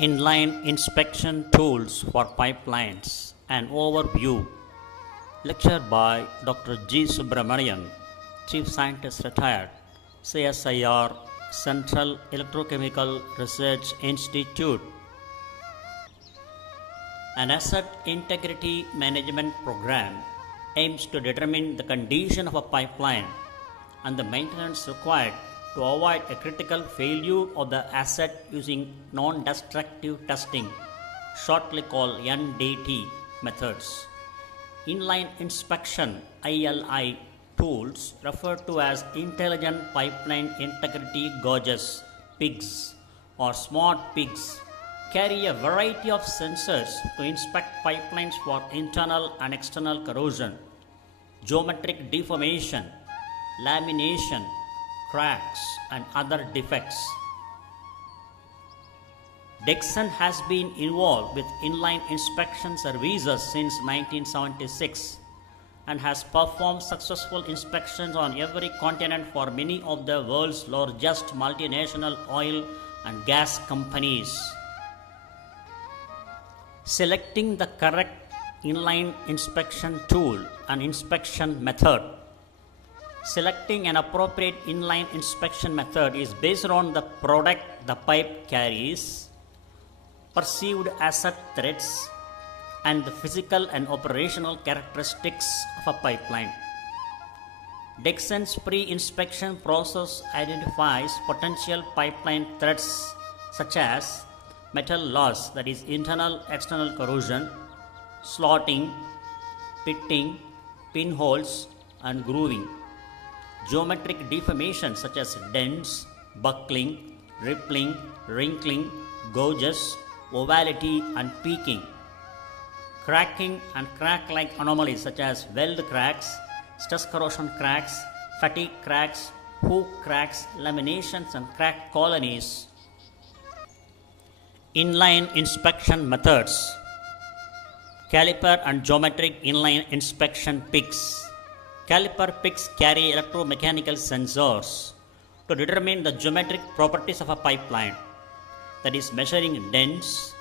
Inline inspection tools for pipelines. An overview. Lecture by Dr.G.Subramanian, Chief Scientist Retired, CSIR, Central Electrochemical Research Institute. An asset integrity management program aims to determine the condition of a pipeline and the maintenance required to avoid a critical failure of the asset using non-destructive testing, shortly called NDT methods. Inline inspection (ILI) tools, referred to as Intelligent Pipeline Integrity Gauges (PIGs) or Smart PIGs, carry a variety of sensors to inspect pipelines for internal and external corrosion, geometric deformation, lamination, cracks, and other defects. Dixon has been involved with inline inspection services since 1976 and has performed successful inspections on every continent for many of the world's largest multinational oil and gas companies. Selecting the correct inline inspection tool and inspection method. Selecting an appropriate inline inspection method is based on the product the pipe carries, perceived asset threats, and the physical and operational characteristics of a pipeline. Dixon's pre-inspection process identifies potential pipeline threats such as metal loss, that is internal-external corrosion, slotting, pitting, pinholes, and grooving. Geometric deformation such as dents, buckling, rippling, wrinkling, gouges, ovality, and peaking. Cracking and crack-like anomalies such as weld cracks, stress corrosion cracks, fatigue cracks, hook cracks, laminations, and crack colonies. Inline inspection methods. Caliper and geometric inline inspection PIGs. Caliper PIGs carry electromechanical sensors to determine the geometric properties of a pipeline, that is, measuring dents,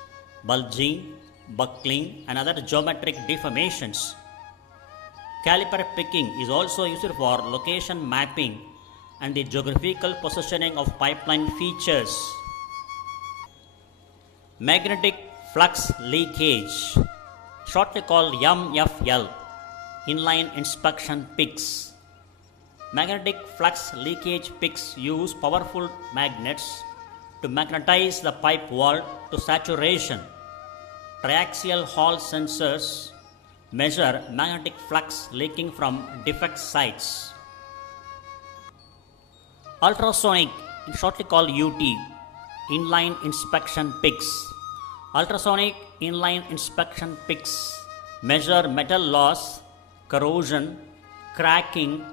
bulging, buckling, and other geometric deformations. Caliper picking is also used for location mapping and the geographical positioning of pipeline features. Magnetic flux leakage, shortly called MFL, inline inspection PIGs. Magnetic flux leakage PIGs use powerful magnets to magnetize the pipe wall to saturation. Triaxial Hall sensors measure magnetic flux leaking from defect sites. Ultrasonic, shortly called UT, inline inspection PIGs. Ultrasonic inline inspection PIGs measure metal loss, corrosion, cracking,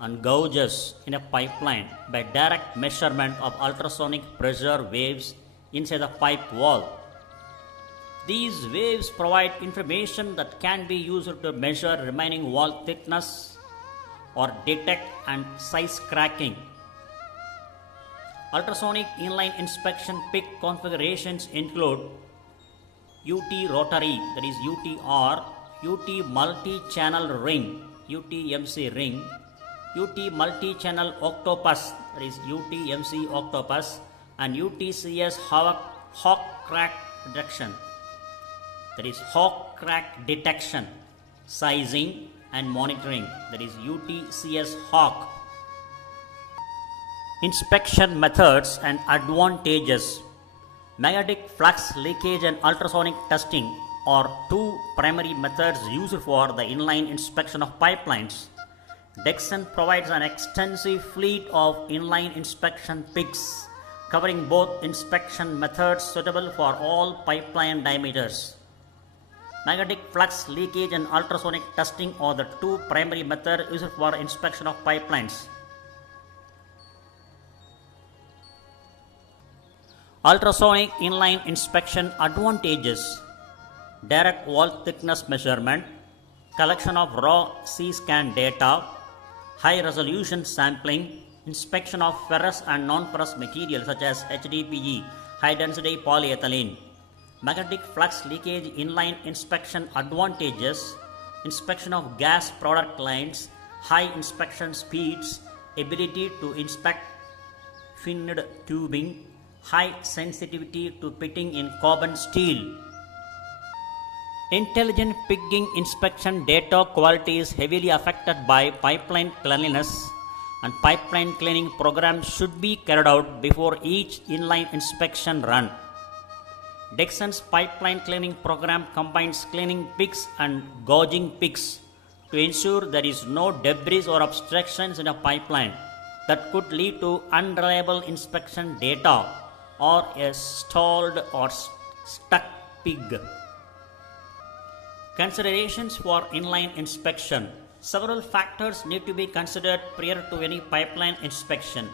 and gouges in a pipeline by direct measurement of ultrasonic pressure waves inside the pipe wall. These waves provide information that can be used to measure remaining wall thickness or detect and size cracking. Ultrasonic inline inspection PIG configurations include UT rotary, that is UTR, UT multi-channel ring, UTMC ring, UT multi-channel octopus, that is UTMC octopus, and UTCS hawk crack detection, that is hawk crack detection, sizing and monitoring, that is UTCS hawk. Inspection methods and advantages. Magnetic flux leakage and ultrasonic testing are two primary methods used for the inline inspection of pipelines. Dixon provides an extensive fleet of inline inspection PIGs covering both inspection methods suitable for all pipeline diameters. Magnetic flux leakage and ultrasonic testing are the two primary methods used for inspection of pipelines. Ultrasonic inline inspection advantages: direct wall thickness measurement, collection of raw C-scan data, high resolution sampling, inspection of ferrous and non-ferrous materials such as HDPE, high density polyethylene. Magnetic flux leakage inline inspection advantages, inspection of gas product lines, high inspection speeds, ability to inspect finned tubing, high sensitivity to pitting in carbon steel. Intelligent pigging inspection data quality is heavily affected by pipeline cleanliness, and pipeline cleaning programs should be carried out before each inline inspection run. Dixon's pipeline cleaning program combines cleaning pigs and gauging pigs to ensure there is no debris or obstructions in a pipeline that could lead to unreliable inspection data or a stalled or stuck pig. Considerations for inline inspection. Several factors need to be considered prior to any pipeline inspection.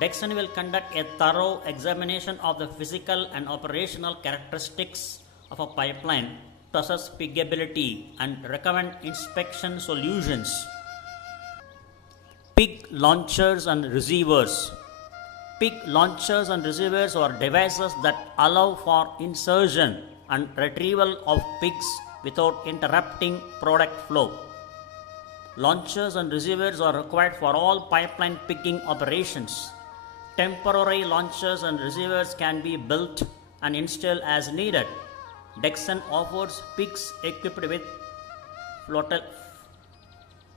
Dixon will conduct a thorough examination of the physical and operational characteristics of a pipeline to assess piggability and recommend inspection solutions. Pig launchers and receivers. Pig launchers and receivers are devices that allow for insertion and retrieval of pigs without interrupting product flow. Launchers and receivers are required for all pipeline pigging operations. Temporary launchers and receivers can be built and installed as needed. Dixon offers pigs equipped with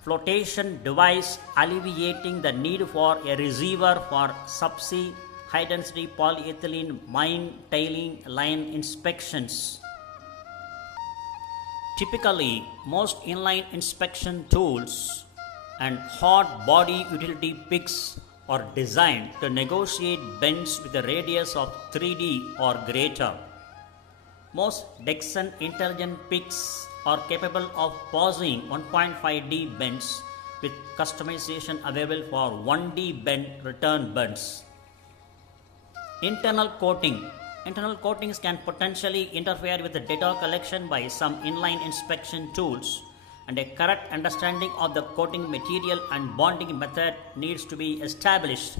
flotation device, alleviating the need for a receiver for subsea high-density polyethylene mine tailing line inspections. Typically, most inline inspection tools and hard body utility pigs are designed to negotiate bends with a radius of 3D or greater. Most Dixon intelligent pigs are capable of pausing 1.5D bends with customization available for 1D bend return bends. Internal coating. Internal coatings can potentially interfere with the data collection by some inline inspection tools, and a correct understanding of the coating material and bonding method needs to be established.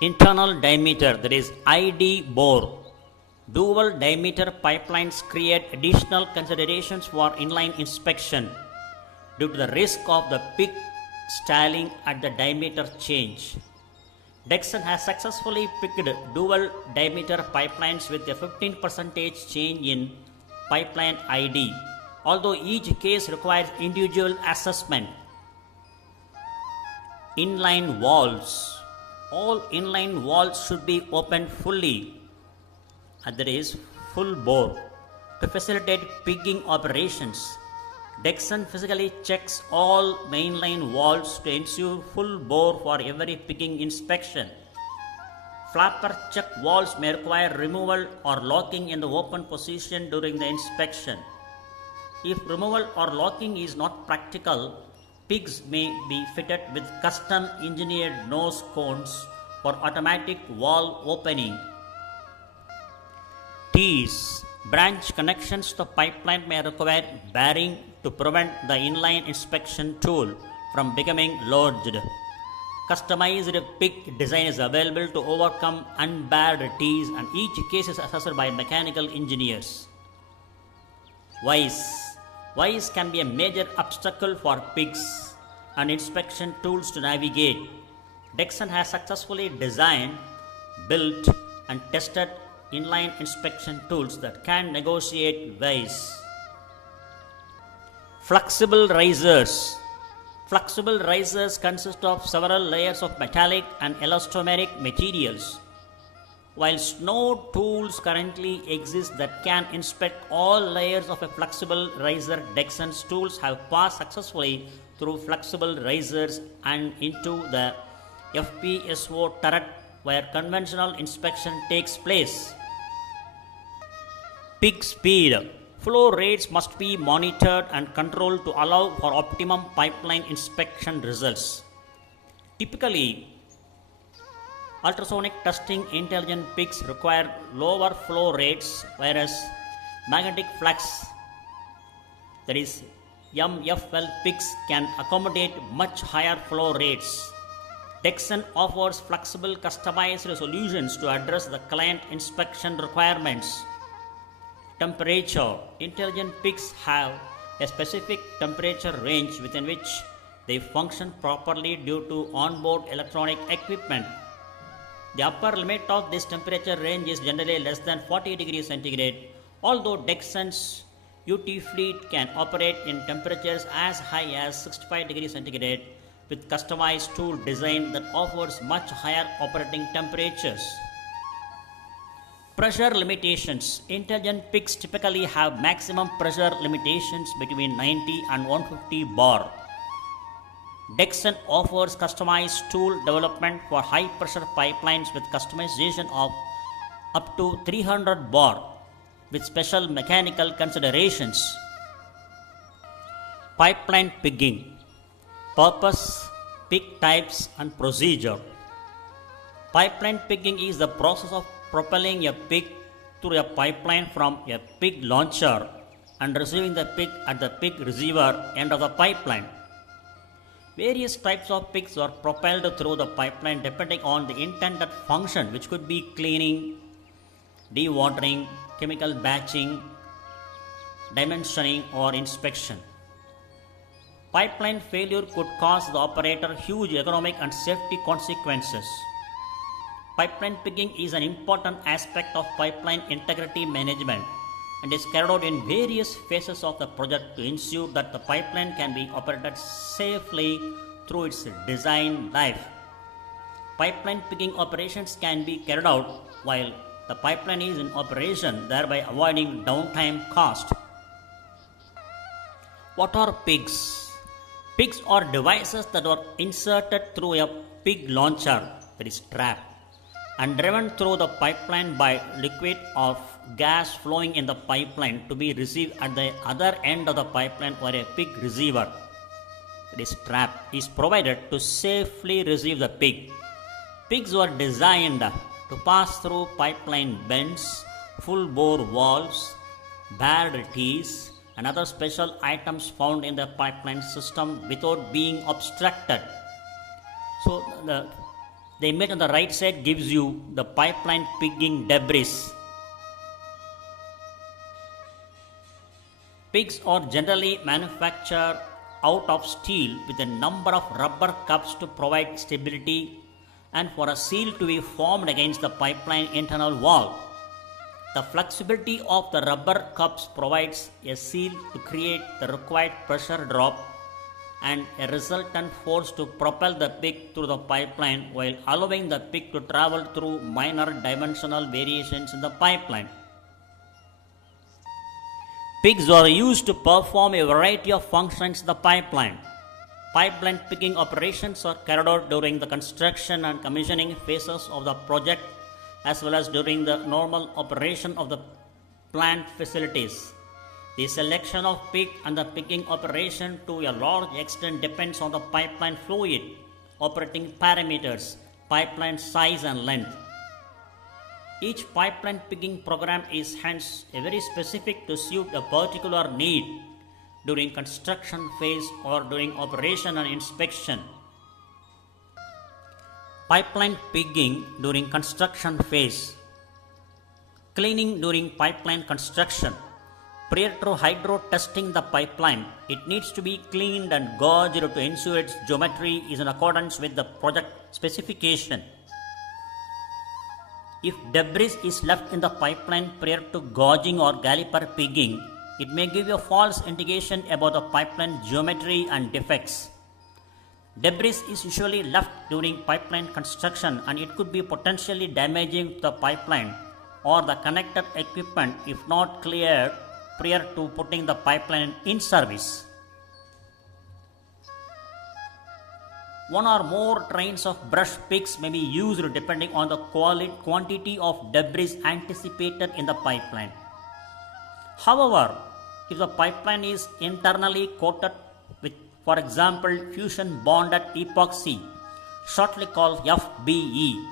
Internal diameter, that is ID bore. Dual diameter pipelines create additional considerations for inline inspection due to the risk of the pig stalling at the diameter change. Dixon has successfully picked dual diameter pipelines with a 15% change in pipeline ID, although each case requires individual assessment. Inline valves. All inline valves should be opened fully, that is full bore, to facilitate pigging operations. Dixon physically checks all mainline valves to ensure full bore for every pigging inspection. Flapper check valves may require removal or locking in the open position during the inspection. If removal or locking is not practical, pigs may be fitted with custom engineered nose cones for automatic valve opening. Tees. Branch connections to the pipeline may require bearing to prevent the inline inspection tool from becoming lodged. Customized pig design is available to overcome unbarred tees, and each case is assessed by mechanical engineers. Vice. Vice can be a major obstacle for pigs and inspection tools to navigate. Dixon has successfully designed, built, and tested inline inspection tools that can negotiate vice. Flexible risers. Flexible risers consist of several layers of metallic and elastomeric materials. While no tools currently exist that can inspect all layers of a flexible riser, Dixon's tools have passed successfully through flexible risers and into the FPSO turret where conventional inspection takes place. Pig speed. Flow rates must be monitored and controlled to allow for optimum pipeline inspection results. Typically, ultrasonic testing intelligent pigs require lower flow rates, whereas magnetic flux, that is MFL pigs, can accommodate much higher flow rates. Dixon offers flexible, customized solutions to address the client inspection requirements. Temperature. Intelligent pigs have a specific temperature range within which they function properly due to onboard electronic equipment. The upper limit of this temperature range is generally less than 40 degrees centigrade, although Dixon's UT fleet can operate in temperatures as high as 65 degrees centigrade with customized tool design that offers much higher operating temperatures. Pressure limitations. Intelligent pigs typically have maximum pressure limitations between 90 and 150 bar. Dixon offers customized tool development for high pressure pipelines with customization of up to 300 bar with special mechanical considerations. Pipeline pigging. Purpose, pig types and procedure. Pipeline pigging is the process of propelling a pig through a pipeline from a pig launcher and receiving the pig at the pig receiver end of the pipeline. Various types of pigs are propelled through the pipeline depending on the intended function, which could be cleaning, dewatering, chemical batching, dimensioning or inspection. Pipeline failure could cause the operator huge economic and safety consequences. Pipeline pigging is an important aspect of pipeline integrity management and is carried out in various phases of the project to ensure that the pipeline can be operated safely through its design life. Pipeline pigging operations can be carried out while the pipeline is in operation, thereby avoiding downtime cost. What are pigs? Pigs are devices that are inserted through a pig launcher, that is trap, and driven through the pipeline by liquid or gas flowing in the pipeline to be received at the other end of the pipeline where a pig receiver, that is trap, is provided to safely receive the pig. Pigs were designed to pass through pipeline bends, full bore valves, barred tees, and other special items found in the pipeline system without being obstructed. So the image on the right side gives you the pipeline pigging debris. Pigs are generally manufactured out of steel with a number of rubber cups to provide stability and for a seal to be formed against the pipeline internal wall. The flexibility of the rubber cups provides a seal to create the required pressure drop and a resultant force to propel the pig through the pipeline while allowing the pig to travel through minor dimensional variations in the pipeline. Pigs are used to perform a variety of functions in the pipeline. Pipeline pigging operations are carried out during the construction and commissioning phases of the project as well as during the normal operation of the plant facilities. The selection of pig and the pigging operation to a large extent depends on the pipeline fluid, operating parameters, pipeline size and length. Each pipeline pigging program is hence very specific to suit a particular need during construction phase or during operation and inspection. Pipeline pigging during construction phase. Cleaning during pipeline construction. Prior to hydro testing the pipeline, it needs to be cleaned and gauged to ensure its geometry is in accordance with the project specification. If debris is left in the pipeline prior to gauging or galliper pigging, it may give a false indication about the pipeline geometry and defects. Debris is usually left during pipeline construction and it could be potentially damaging to the pipeline or the connected equipment if not cleared prior to putting the pipeline in service. One or more trains of brush pigs may be used depending on the quantity of debris anticipated in the pipeline. However, if the pipeline is internally coated with, for example, fusion bonded epoxy, shortly called FBE,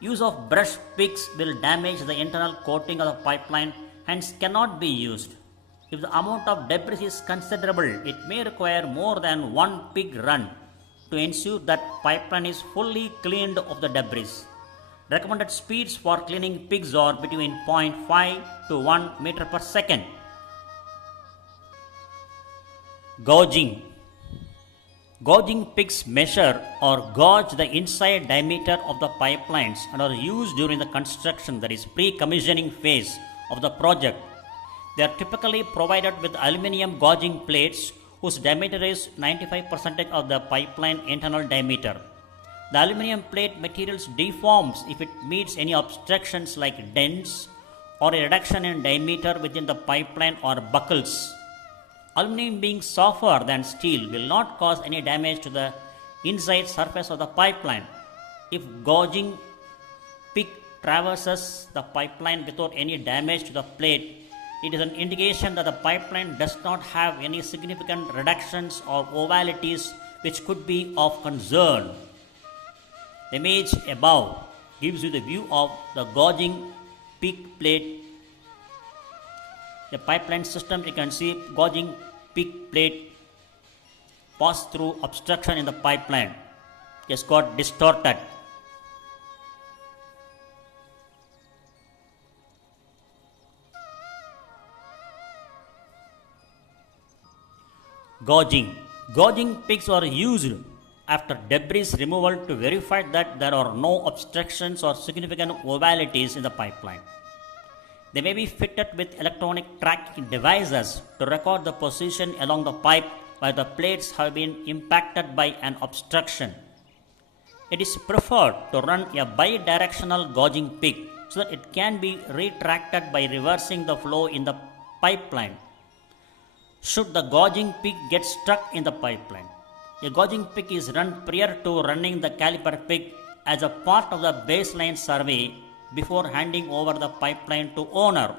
use of brush pigs will damage the internal coating of the pipeline, hence cannot be used. If the amount of debris is considerable, it may require more than one pig run to ensure that pipeline is fully cleaned of the debris. Recommended speeds for cleaning pigs are between 0.5 to 1 meter per second. Gauging. Gauging pigs measure or gauge the inside diameter of the pipelines and are used during the construction, that is pre-commissioning phase of the project. They are typically provided with aluminum gauging plates whose diameter is 95% of the pipeline internal diameter. The aluminum plate materials deforms if it meets any obstructions like dents or a reduction in diameter within the pipeline or buckles. Aluminum being softer than steel will not cause any damage to the inside surface of the pipeline. If gauging pick traverses the pipeline without any damage to the plate, it is an indication that the pipeline does not have any significant reductions or ovalities which could be of concern. The image above gives you the view of the gauging pick plate. The pipeline system, you can see gauging pick plate pass through obstruction in the pipeline. Just got distorted. Gauging. Gauging picks are used after debris removal to verify that there are no obstructions or significant ovalities in the pipeline. They may be fitted with electronic tracking devices to record the position along the pipe where the plates have been impacted by an obstruction. It is preferred to run a bidirectional gauging pick so that it can be retracted by reversing the flow in the pipeline. Should the gauging pick get stuck in the pipeline, a gauging pick is run prior to running the caliper pick as a part of the baseline survey before handing over the pipeline to owner.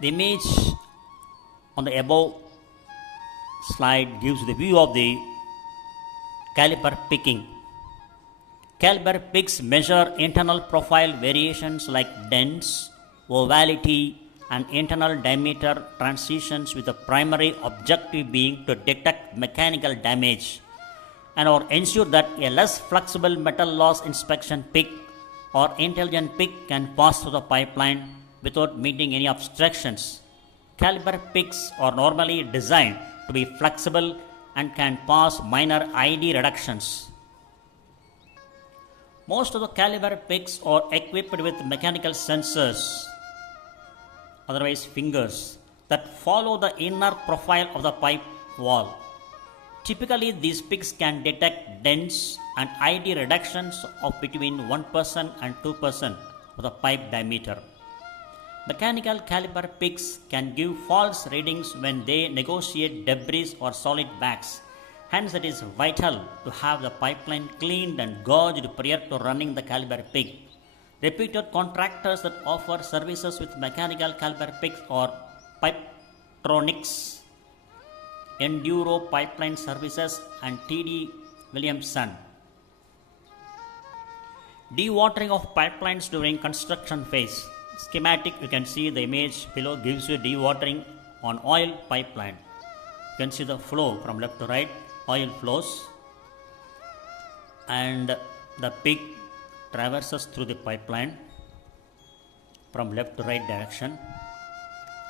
The image on the above slide gives the view of the caliper picking. Caliper picks measure internal profile variations like dents, ovality, and internal diameter transitions with the primary objective being to detect mechanical damage and or ensure that a less flexible metal loss inspection pick or intelligent pick can pass through the pipeline without meeting any obstructions. Caliper picks are normally designed to be flexible and can pass minor ID reductions. Most of the caliper picks are equipped with mechanical sensors, otherwise fingers, that follow the inner profile of the pipe wall. Typically, these picks can detect dents and ID reductions of between 1% and 2% of the pipe diameter. Mechanical caliper picks can give false readings when they negotiate debris or solid bags. Hence, it is vital to have the pipeline cleaned and gauged prior to running the caliper pick. Reputed contractors that offer services with mechanical caliper picks are Pipetronics, Enduro Pipeline Services, and T.D. Williamson. Dewatering of pipelines during construction phase. Schematic, you can see the image below gives you dewatering on oil pipeline. You can see the flow from left to right, oil flows, and the pig traverses through the pipeline from left to right direction.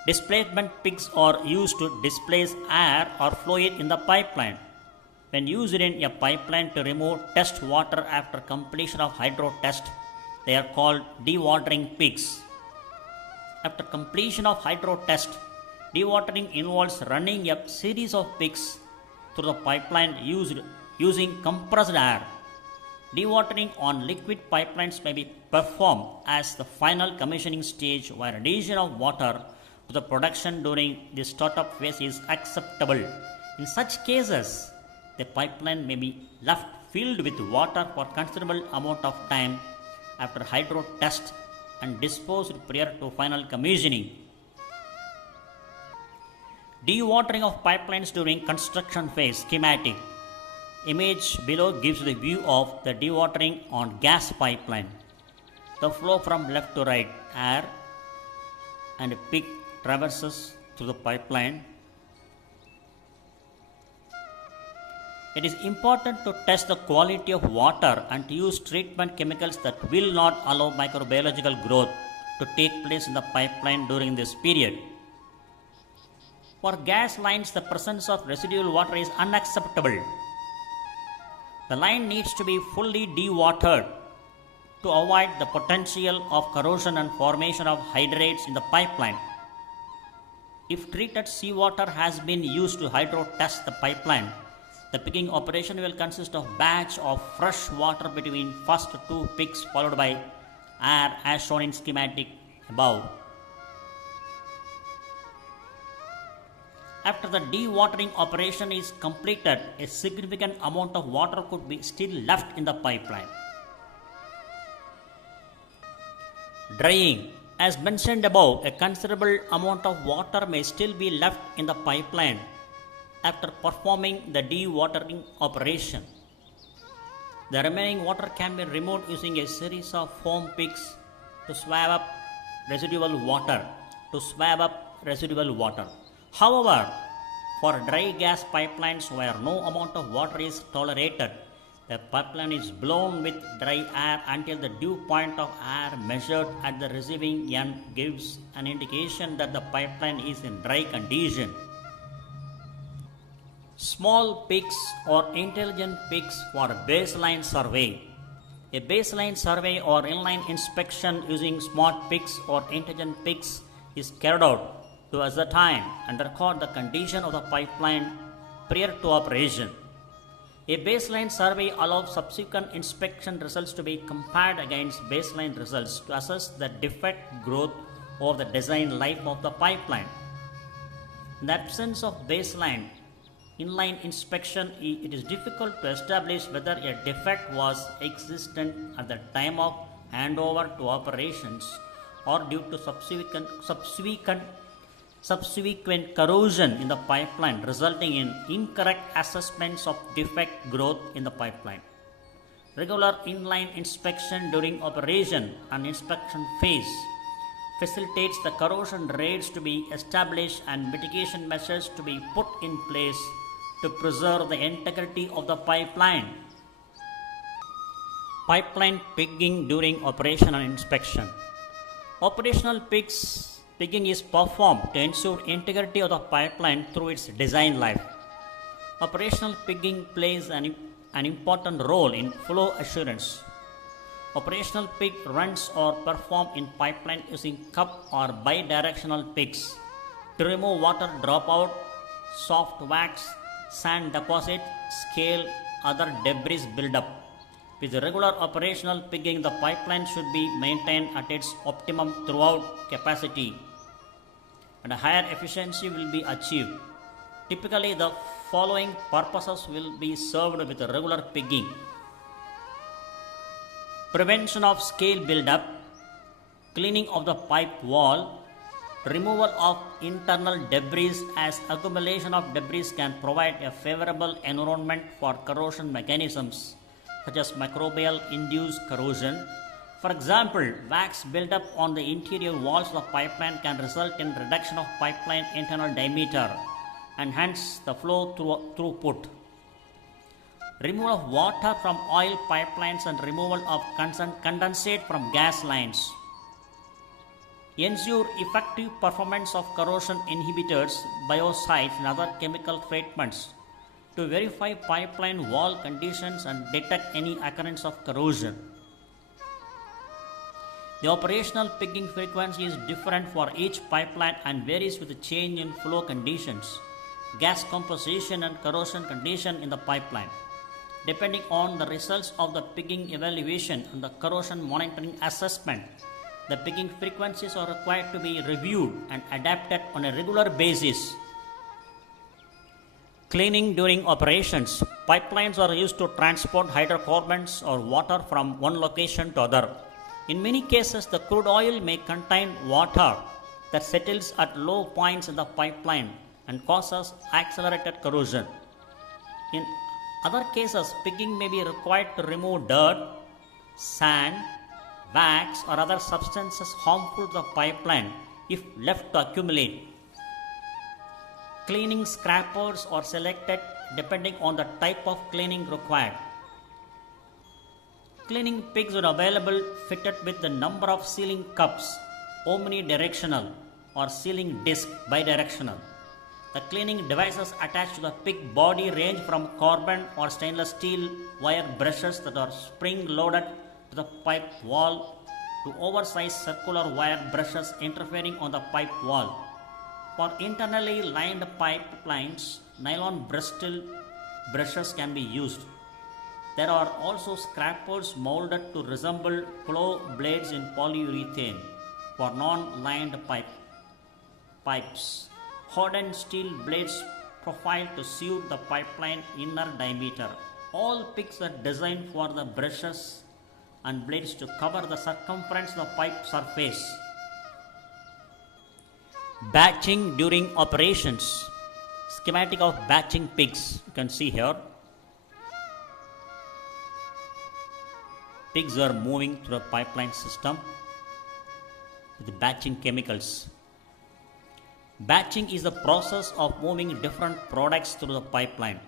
Displacement pigs are used to displace air or fluid in the pipeline. When used in a pipeline to remove test water after completion of hydro test, they are called dewatering pigs. After completion of hydro test, dewatering involves running a series of pigs through the pipeline using compressed air. Dewatering on liquid pipelines may be performed as the final commissioning stage where addition of water to the production during the startup phase is acceptable. In such cases, the pipeline may be left filled with water for considerable amount of time after hydro test and disposed prior to final commissioning. Dewatering of pipelines during construction phase. Schematic. Image below gives the view of the dewatering on gas pipeline. The flow from left to right, air and a pig traverses through the pipeline. It is important to test the quality of water and to use treatment chemicals that will not allow microbiological growth to take place in the pipeline during this period. For gas lines, the presence of residual water is unacceptable. The line needs to be fully dewatered to avoid the potential of corrosion and formation of hydrates in the pipeline. If treated seawater has been used to hydro test the pipeline, the picking operation will consist of batch of fresh water between first two picks followed by air as shown in schematic above. After the dewatering operation is completed, a significant amount of water could be still left in the pipeline. Drying. As mentioned above, a considerable amount of water may still be left in the pipeline after performing the dewatering operation. The remaining water can be removed using a series of foam picks to swab up residual water. However, for dry gas pipelines where no amount of water is tolerated, the pipeline is blown with dry air until the dew point of air measured at the receiving end gives an indication that the pipeline is in dry condition. Small picks or intelligent picks for baseline survey. A baseline survey or inline inspection using smart picks or intelligent picks is carried out to ascertain and record the condition of the pipeline prior to operation. A baseline survey allows subsequent inspection results to be compared against baseline results to assess the defect growth or the design life of the pipeline. In the absence of baseline inline inspection, it is difficult to establish whether a defect was existent at the time of handover to operations or due to subsequent corrosion in the pipeline resulting in incorrect assessments of defect growth in the pipeline. Regular inline inspection during operation and inspection phase facilitates the corrosion rates to be established and mitigation measures to be put in place to preserve the integrity of the pipeline. Pipeline pigging during operation and inspection. Operational pigging is performed to ensure integrity of the pipeline through its design life. Operational pigging plays an important role in flow assurance. Operational pig runs are performed in pipeline using cup or bidirectional pigs to remove water dropout, soft wax, sand deposit, scale, other debris buildup. With regular operational pigging, the pipeline should be maintained at its optimum throughout capacity and a higher efficiency will be achieved. Typically, the following purposes will be served with regular pigging. Prevention of scale buildup, cleaning of the pipe wall, removal of internal debris as accumulation of debris can provide a favorable environment for corrosion mechanisms such as microbial induced corrosion. For example, wax buildup on the interior walls of the pipeline can result in reduction of pipeline internal diameter and hence the flow throughput. Removal of water from oil pipelines and removal of condensate from gas lines. Ensure effective performance of corrosion inhibitors, biocides and other chemical treatments to verify pipeline wall conditions and detect any occurrence of corrosion. The operational pigging frequency is different for each pipeline and varies with the change in flow conditions, gas composition and corrosion condition in the pipeline. Depending on the results of the pigging evaluation and the corrosion monitoring assessment, the pigging frequencies are required to be reviewed and adapted on a regular basis. Cleaning during operations. Pipelines are used to transport hydrocarbons or water from one location to other. In many cases, the crude oil may contain water that settles at low points in the pipeline and causes accelerated corrosion. In other cases, pigging may be required to remove dirt, sand, wax or other substances harmful to the pipeline if left to accumulate. Cleaning scrapers are selected depending on the type of cleaning required. Cleaning pigs are available fitted with the number of sealing cups, omnidirectional or sealing disc bidirectional. The cleaning devices attached to the pig body range from carbon or stainless steel wire brushes that are spring loaded to the pipe wall to oversized circular wire brushes interfering on the pipe wall. For internally lined pipelines, nylon bristle brushes can be used. There are also scrapers molded to resemble plow blades in polyurethane for non-lined pipes. Hardened steel blades profiled to suit the pipeline inner diameter. All pigs are designed for the brushes and blades to cover the circumference of the pipe surface. Batching during operations. Schematic of batching pigs. You can see here. Pigs are moving through a pipeline system with batching chemicals. Batching is the process of moving different products through the pipeline.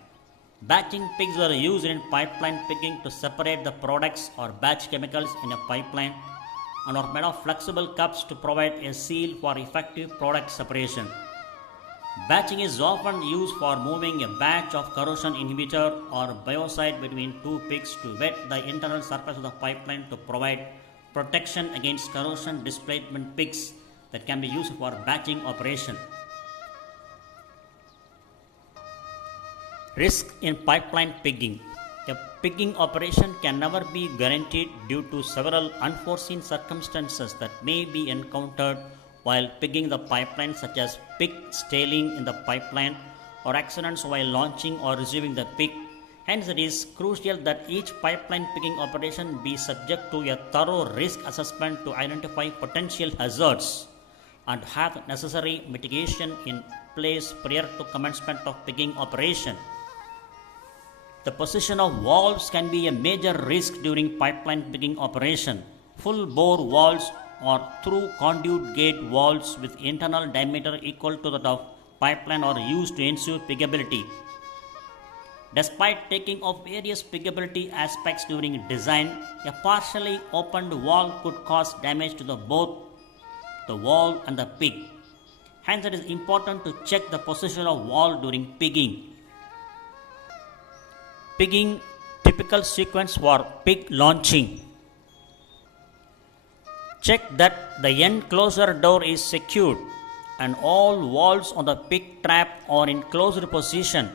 Batching pigs are used in pipeline pigging to separate the products or batch chemicals in a pipeline and are made of flexible cups to provide a seal for effective product separation. Batching is often used for moving a batch of corrosion inhibitor or biocide between two pigs to wet the internal surface of the pipeline to provide protection against corrosion displacement pigs that can be used for batching operation. Risk in pipeline pigging. A pigging operation can never be guaranteed due to several unforeseen circumstances that may be encountered while pigging the pipeline, such as pig staling in the pipeline or accidents while launching or receiving the pig. Hence, it is crucial that each pipeline pigging operation be subject to a thorough risk assessment to identify potential hazards and have necessary mitigation in place prior to commencement of pigging operation. The position of valves can be a major risk during pipeline pigging operation. Full bore valves or through conduit gate valves with internal diameter equal to that of pipeline are used to ensure piggability. Despite taking of various piggability aspects during design, a partially opened valve could cause damage to both the valve and the pig. Hence, it is important to check the position of valve during pigging. Pigging typical sequence for pig launching. Check that the end closure door is secured and all valves on the pig trap are in closed position.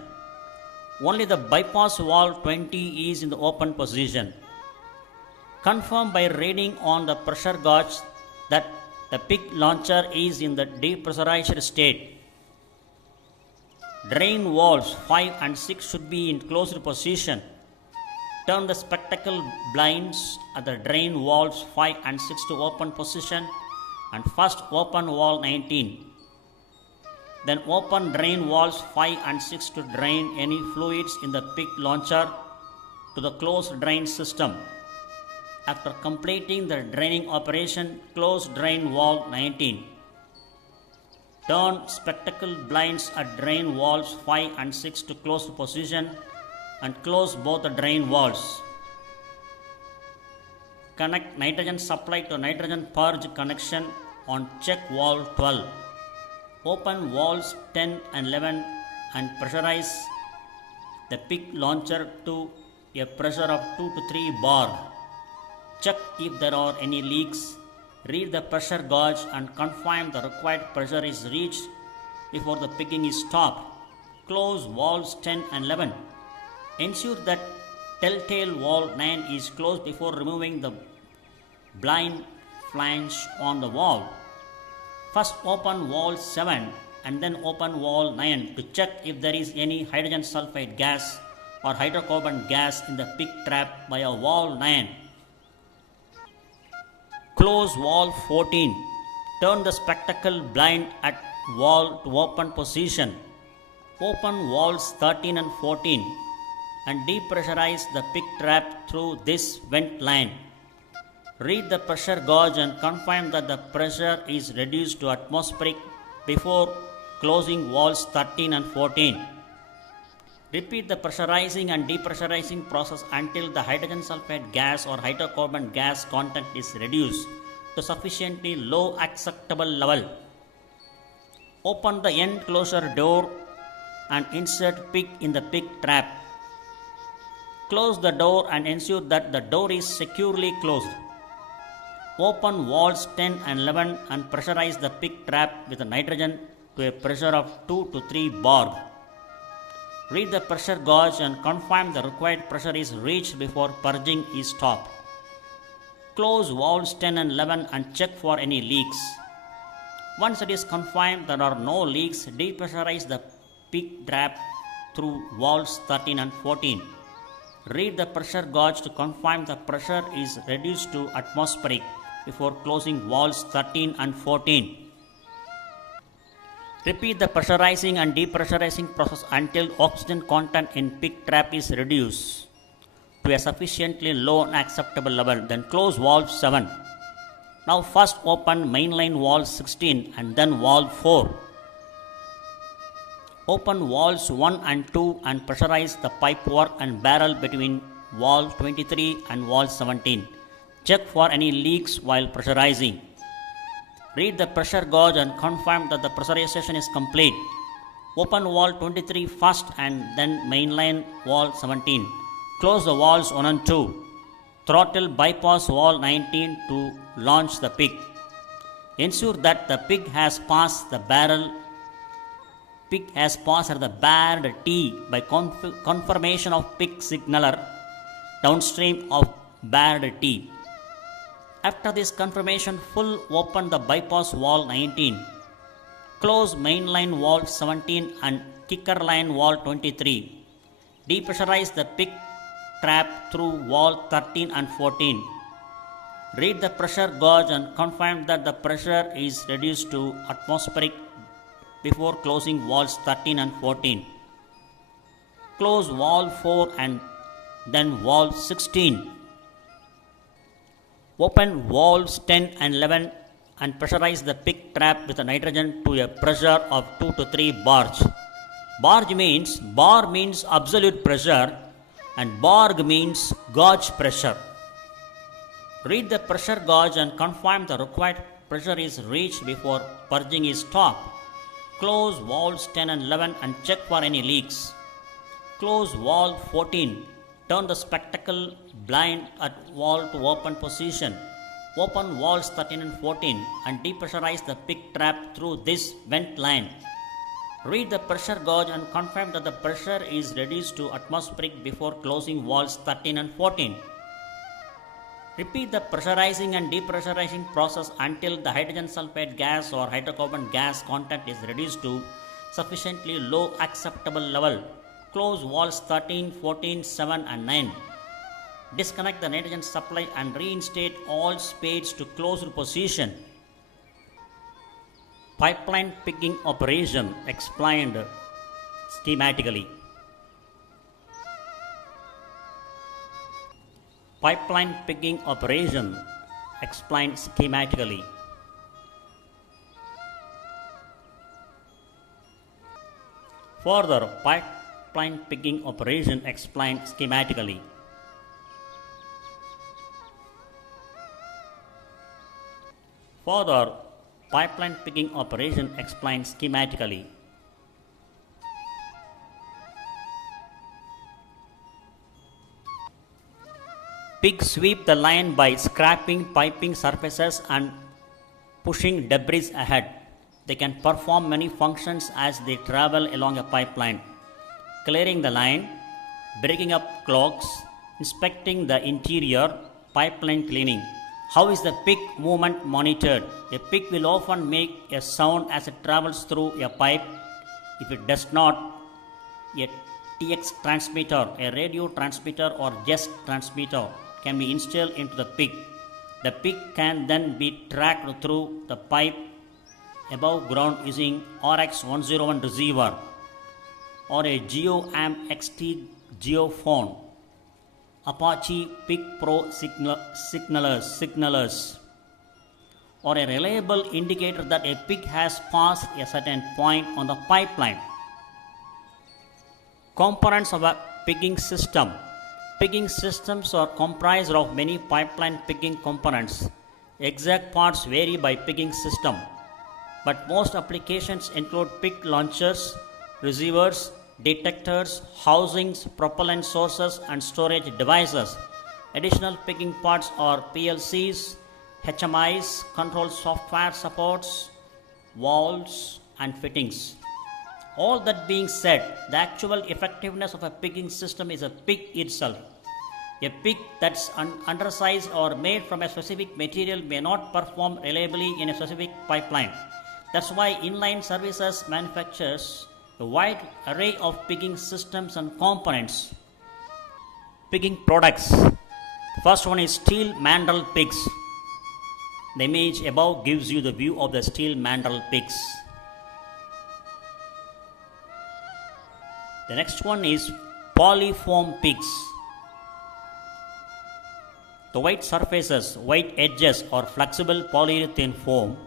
Only the bypass valve 20 is in the open position. Confirm by reading on the pressure gauge that the pig launcher is in the depressurized state. Drain valves 5 and 6 should be in closed position. Turn the spectacle blinds at the drain valves 5 and 6 to open position and first open valve 19. Then open drain valves 5 and 6 to drain any fluids in the pig launcher to the closed drain system. After completing the draining operation, close drain valve 19. Turn spectacle blinds at drain valves 5 and 6 to closed position and close both the drain valves. Connect nitrogen supply to nitrogen purge connection on check valve 12. Open valves 10 and 11 and pressurize the pig launcher to a pressure of 2 to 3 bar. Check if there are any leaks. Read the pressure gauge and confirm the required pressure is reached before the pigging is stopped. Close valves 10 and 11. Ensure that telltale valve 9 is closed before removing the blind flange on the valve. First open valve 7 and then open valve 9 to check if there is any hydrogen sulfide gas or hydrocarbon gas in the pig trap via valve 9. Close valve 14. Turn the spectacle blind at valve to open position. Open valves 13 and 14 and depressurize the pig trap through this vent line. Read the pressure gauge and confirm that the pressure is reduced to atmospheric before closing valves 13 and 14. Repeat the pressurizing and depressurizing process until the hydrogen sulfide gas or hydrocarbon gas content is reduced to sufficiently low acceptable level. Open the end closure door and insert pig in the pig trap. Close the door and ensure that the door is securely closed. Open valves 10 and 11 and pressurize the pig trap with nitrogen to a pressure of 2 to 3 bar. Read the pressure gauge and confirm the required pressure is reached before purging is stopped. Close valves 10 and 11 and check for any leaks. Once it is confirmed there are no leaks, depressurize the pig trap through valves 13 and 14. Read the pressure gauge to confirm the pressure is reduced to atmospheric before closing valves 13 and 14. Repeat the pressurizing and depressurizing process until oxygen content in pig trap is reduced to a sufficiently low and acceptable level. Then close valve 7. Now first open mainline valve 16 and then valve 4. Open valves 1 and 2 and pressurize the pipework and barrel between valve 23 and valve 17. Check for any leaks while pressurizing. Read the pressure gauge and confirm that the pressurization is complete. Open valve 23 first and then mainline valve 17. Close the valves 1 and 2. Throttle bypass valve 19 to launch the pig. Ensure that the pig has passed the barrel. Pig has passed at the barred T by confirmation of pig signaler downstream of barred T. After this confirmation, full open the bypass valve 19. Close mainline valve 17 and kicker line valve 23. Depressurize the pig trap through valve 13 and 14. Read the pressure gauge and confirm that the pressure is reduced to atmospheric before closing valves 13 and 14. Close valve 4 and then valve 16. Open valves 10 and 11 and pressurize the pig trap with nitrogen to a pressure of 2 to 3 bars. Bar means absolute pressure and barg means gauge pressure. Read the pressure gauge and confirm the required pressure is reached before purging is stopped. Close valves 10 and 11 and check for any leaks. Close valve 14. Turn the spectacle blind at valve to open position. Open valves 13 and 14 and depressurize the pig trap through this vent line. Read the pressure gauge and confirm that the pressure is reduced to atmospheric before closing valves 13 and 14. Repeat the pressurizing and depressurizing process until the hydrogen sulfide gas or hydrocarbon gas content is reduced to sufficiently low acceptable level. Close valves 13, 14, 7 and 9. Disconnect the nitrogen supply and reinstate all spades to closed position. Pipeline pigging operation explained schematically. Pipeline pigging operation explained schematically. Further, pipeline pigging operation explained schematically. Further, pipeline pigging operation explained schematically. Pigs sweep the line by scraping piping surfaces and pushing debris ahead. They can perform many functions as they travel along a pipeline: clearing the line, breaking up clogs, inspecting the interior, pipeline cleaning. How is the pig movement monitored? A pig will often make a sound as it travels through a pipe. If it does not, a TX transmitter, a radio transmitter or GES transmitter can be installed into the pig. The pig can then be tracked through the pipe above ground using RX101 receiver or a GeoAm XT geophone, Apache Pig Pro signalers, or a reliable indicator that a pig has passed a certain point on the pipeline. Components of a pigging system. Pigging systems are comprised of many pipeline pigging components. Exact parts vary by pigging system, but most applications include pig launchers, receivers, detectors, housings, propellant sources, and storage devices. Additional pigging parts are PLCs, HMIs, control software supports, valves, and fittings. All that being said, the actual effectiveness of a pigging system is a pig itself. A pig that's undersized or made from a specific material may not perform reliably in a specific pipeline. That's why inline services manufactures a wide array of pigging systems and components. Pigging products. The first one is steel mandrel pigs. The image above gives you the view of the steel mandrel pigs. The next one is polyfoam pigs. The white surfaces, white edges are flexible polyurethane foam,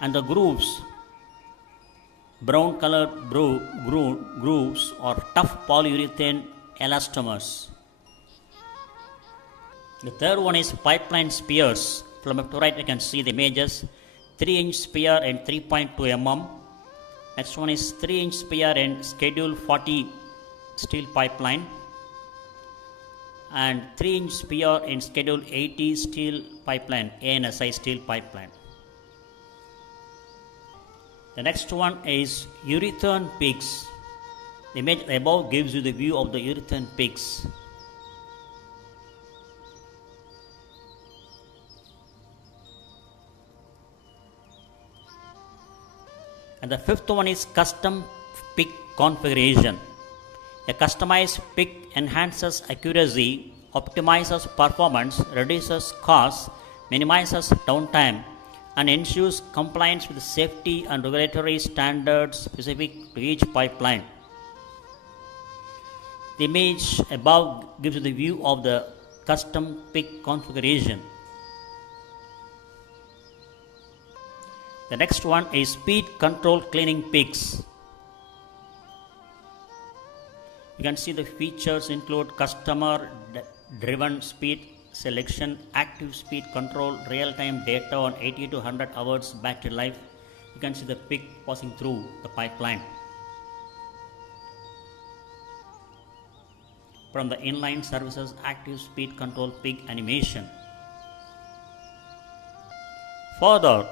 and the grooves, brown colored grooves are tough polyurethane elastomers. The third one is pipeline spears. From left to right you can see the images. 3-inch spear and 3.2 mm. Next one is 3-inch spear and schedule 40 steel pipeline, and 3-inch spear in schedule 80 steel pipeline, ANSI steel pipeline. The next one is urethane pigs. The image above gives you the view of the urethane pigs. And the fifth one is custom pig configuration. A customized pig enhances accuracy, optimizes performance, reduces costs, minimizes downtime, and ensures compliance with safety and regulatory standards specific to each pipeline. The image above gives you the view of the custom pig configuration. The next one is speed control cleaning pigs. You can see the features include customer driven speed selection, active speed control, real-time data on 80 to 100 hours battery life. You can see the pig passing through the pipeline. From the inline services, active speed control pig animation. Further,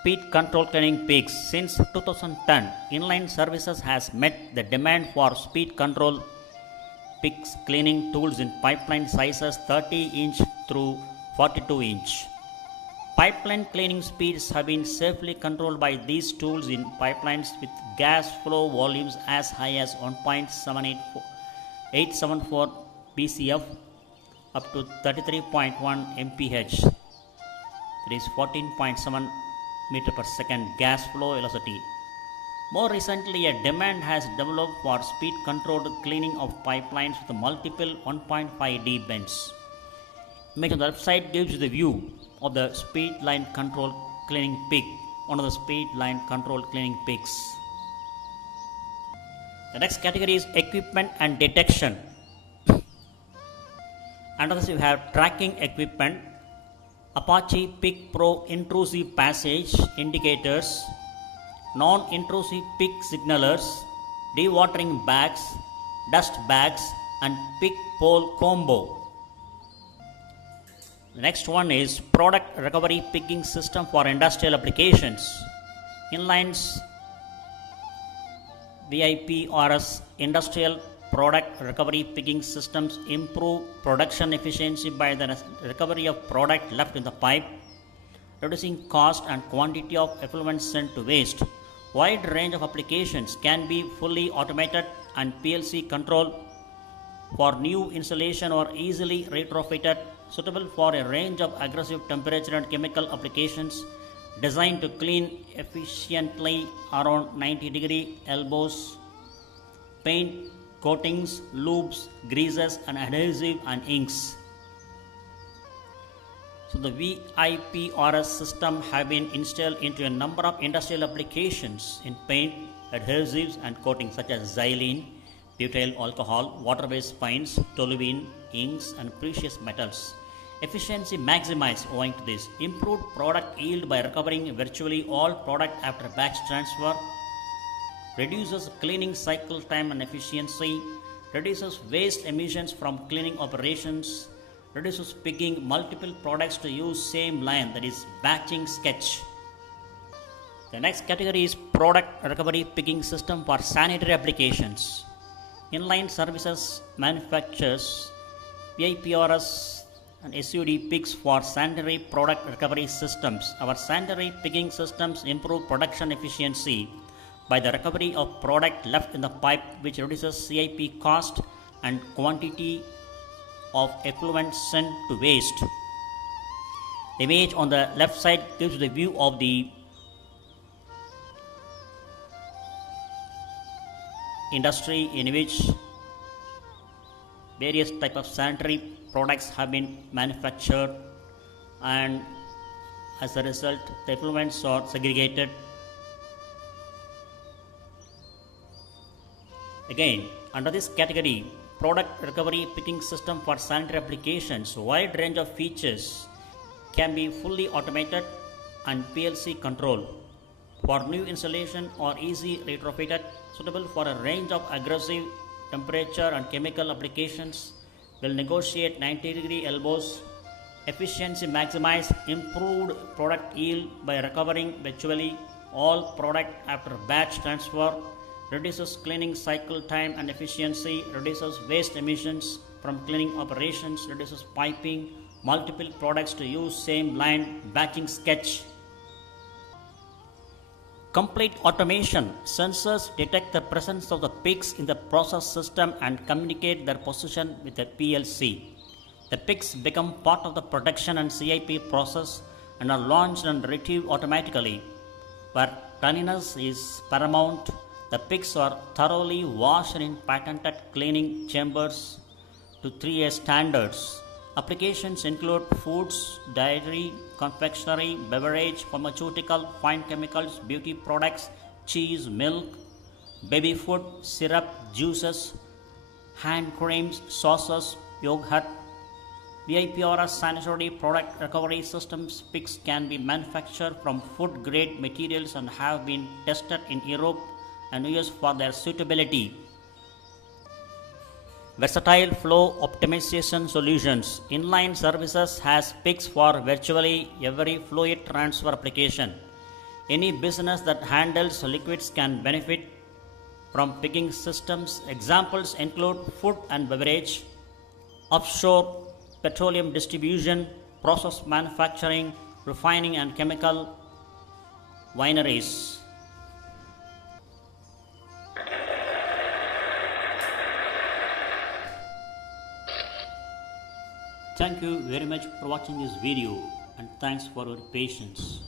speed control cleaning pigs. Since 2010, inline services has met the demand for speed control pigs cleaning tools in pipeline sizes 30-inch through 42-inch. Pipeline cleaning speeds have been safely controlled by these tools in pipelines with gas flow volumes as high as 1.874 BCF up to 33.1 mph. That is 14.7 meter per second gas flow velocity. More recently, a demand has developed for speed controlled cleaning of pipelines with multiple 1.5D bends. Image on the left side gives you the view of the speed line control cleaning pig, one of the speed line control cleaning pigs. The next category is equipment and detection. Under this, you have tracking equipment, Apache Pig Pro intrusive passage indicators, non-intrusive pig signalers, dewatering bags, dust bags, and pig pole combo. The next one is product recovery pigging system for industrial applications. Inline's VIPRS industrial product recovery pigging systems improve production efficiency by the recovery of product left in the pipe, reducing cost and quantity of effluent sent to waste. Wide range of applications can be fully automated and PLC control for new installation or easily retrofitted, suitable for a range of aggressive temperature and chemical applications, designed to clean efficiently around 90-degree elbows, paint, coatings, lubes, greases, and adhesive and inks. So the VIPRS system have been installed into a number of industrial applications in paint, adhesives, and coatings such as xylene, butyl alcohol, water-based paints, toluene, inks, and precious metals. Efficiency maximized owing to this. Improved product yield by recovering virtually all product after batch transfer. Reduces cleaning cycle time and efficiency. Reduces waste emissions from cleaning operations. Reduces picking multiple products to use same line, that is batching sketch. The next category is product recovery picking system for sanitary applications. Inline services manufactures PIPRS and SUD picks for sanitary product recovery systems. Our sanitary picking systems improve production efficiency by the recovery of product left in the pipe, which reduces CIP cost and quantity of effluent sent to waste. The image on the left side gives the view of the industry in which various type of sanitary products have been manufactured, and as a result the effluents are segregated. Again, under this category, product recovery picking system for sanitary applications, wide range of features can be fully automated and PLC control for new installation or easy retrofitted, suitable for a range of aggressive temperature and chemical applications, will negotiate 90-degree elbows. Efficiency maximized, improved product yield by recovering virtually all product after batch transfer, reduces cleaning cycle time and efficiency, reduces waste emissions from cleaning operations, reduces piping multiple products to use same line, batching sketch. Complete automation. Sensors detect the presence of the picks in the process system and communicate their position with the PLC. The picks become part of the production and CIP process and are launched and retrieved automatically. Where cleanliness is paramount, the picks are thoroughly washed in patented cleaning chambers to 3A standards. Applications include foods, dairy, confectionery, beverage, pharmaceutical, fine chemicals, beauty products, cheese, milk, baby food, syrup, juices, hand creams, sauces, yogurt. VIPRS sanitary product recovery systems picks can be manufactured from food grade materials and have been tested in Europe and US for their suitability. Versatile flow optimization solutions. Inline services has picks for virtually every fluid transfer application. Any business that handles liquids can benefit from picking systems. Examples include food and beverage, offshore petroleum distribution, process manufacturing, refining and chemical wineries. Thank you very much for watching this video, and thanks for your patience.